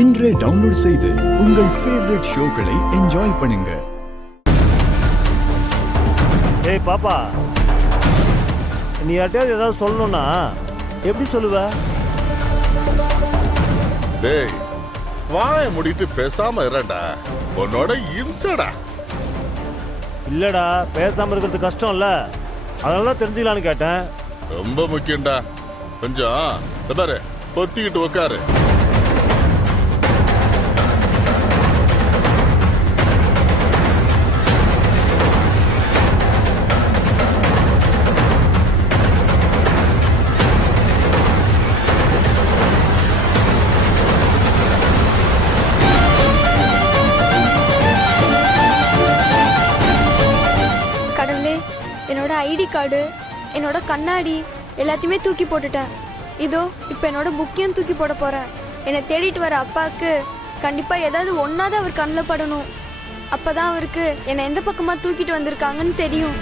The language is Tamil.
இன்றே டவுன்லோட் செய்து உங்கள் ஃபேவரட் ஷோக்களை என்ஜாய் பண்ணுங்க. ஏய் பாப்பா, நீ யார்ட்டையாவது ஏதாவது சொல்லணும்னா எப்படி சொல்லுவ? டேய் வாயை மூடிட்டு பேசாம இருடா, உன்னோட இம்சடா. இல்லடா, பேசாம இருக்கிறது கஷ்டம் இல்ல, அதனால தெரிஞ்சுக்கலான்னு கேட்டேன். ரொம்ப முக்கியம்டா. கொஞ்சம் பாரு, பொத்திக்கிட்டு உட்காரு. என்னோட ஐடி கார்டு, என்னோட கண்ணாடி எல்லாத்தையுமே தூக்கி போட்டுட்டேன். இதோ இப்போ என்னோட புக்கையும் தூக்கி போட போறேன். என்னை தேடிட்டு வர அப்பாவுக்கு கண்டிப்பா ஏதாவது ஒன்னாவது அவர் கண்ணில் படணும். அப்பதான் அவருக்கு என்னை எந்த பக்கமா தூக்கிட்டு வந்திருக்காங்கன்னு தெரியும்.